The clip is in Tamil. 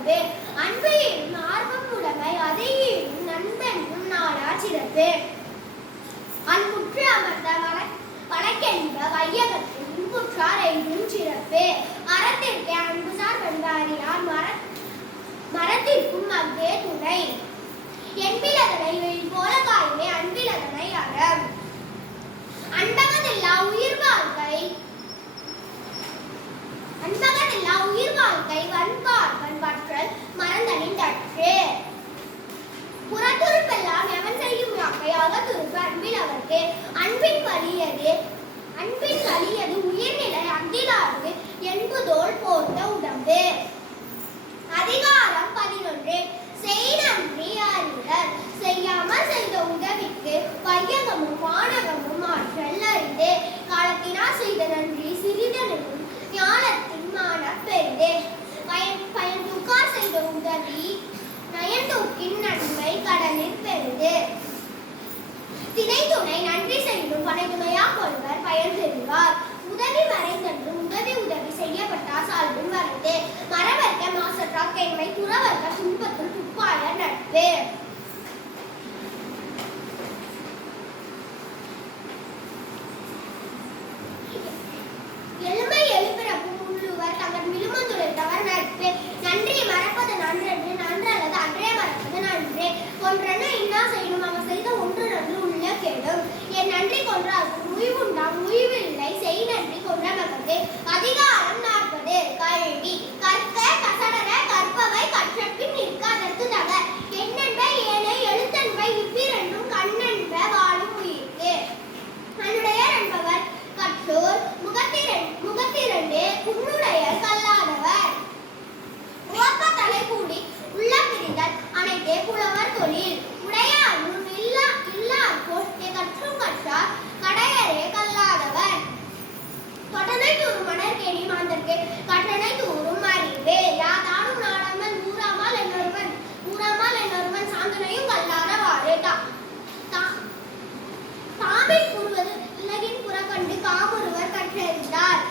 உணர்வு. அன்பு என்னும் ஆர்வம் உடைமை அதை என்னும் நண்பென்னும் நாடா சிறப்பு. அன்புற்று அமர்ந்த வழக்கென்ப வையகத்தில் இன்புற்றார் எய்தும் சிறப்பு. அறத்திற்கே அன்புசார் வந்தாரியார் மரத்திற்கும் அஃதே துணை. என்பிலதனை வெயில் போல காயவே அன்பிலதனை அறம். அன்பகமில்லா உயிர் வாழ்க்கை வன்பார்வன் வற்றல் மறந்தனின் தற்று. புறத்துறுப்பெல்லாம் எவன் செய்யும் யாக்கை அகத்துறுப்பு அன்பில் அவர்க்கு. அன்பின் வலியது உயிர்நிலை அந்திலார்க்கு என்புதோள் போர்த்த உடம்பு. அதிகாரம் 11. செய் நன்றி அறிதல். செய்யாமல் செய்த உதவிக்கு வையகமும் வானகமும் ஆற்றல் அறிந்து. காலத்தினால் செய்த நன்றி சிறிதனும் ஞானத்தின் மான பெரிது. பயன் தூக்கார் செய்த உதவி நயன்தூக்கின் நன்மை கடலில் பெரிது. திணை துணை நன்றி செய்யும் பனைதுணையா கொள்வர் பயன் பெறுவார். உதவி மறைந்தன்றும் உதவி செய்யப்பட்டார் சால்வும் வரது. மறவர்க்க மாசற்றா கேண்மை துறவர்க்க துன்பத்துள் துப்பாய நட்பு. எழுமை எழுப்பிறப்பும் உள்ளுவர் தங்கள் விழுமந்துரைத்தவர் நட்பு. நன்றி மறப்பது நன்றன்று நன்றல்லது அன்றே மறப்பது நன்றே. கொன்றன இன்னா செய்யணும் அவன் செய்த ஒன்று நன்று உள்ள கேடும். என் நன்றி கொன்றார்க்கும் உய்வுண்டாம் உய்வு இல்லை செய் நன்றி கொன்ற மகற்கு. அதிகாரம் 40. கல்வி. கற்க கசடர கற்பவை கற்றபின் நிற்க அதற்கு தக. எண்ணென்ப ஏனை எழுத்தன்பை இவ்விரண்டும் கண்ணென்ப வாழும் உயிர்க்கு. மண்ணுடையர் என்பவர் கற்றோர் முகத்திரண்டு உன்னுடையர் கல்லாதவர். உவப்ப தலை கூடி உள்ள பிரிதல் அனைத்தே புலவர் தொழில். உடையாரும் இல்லார்கோர் கற்றும் கற்றார் கடையரே கல்லாதவர். தொடனை தூரும் மணற்கேணி மாந்தர்க்கு கற்றனை தூரும் அறிவு. யாதானும் நாடாமல் ஊராமல் என்னொருவன் சாந்தனையும் கல்லாதவாறு. தாமில் கூறுவது உலகின் புறக்கண்டு காமொருவர் கற்றறிந்தார்.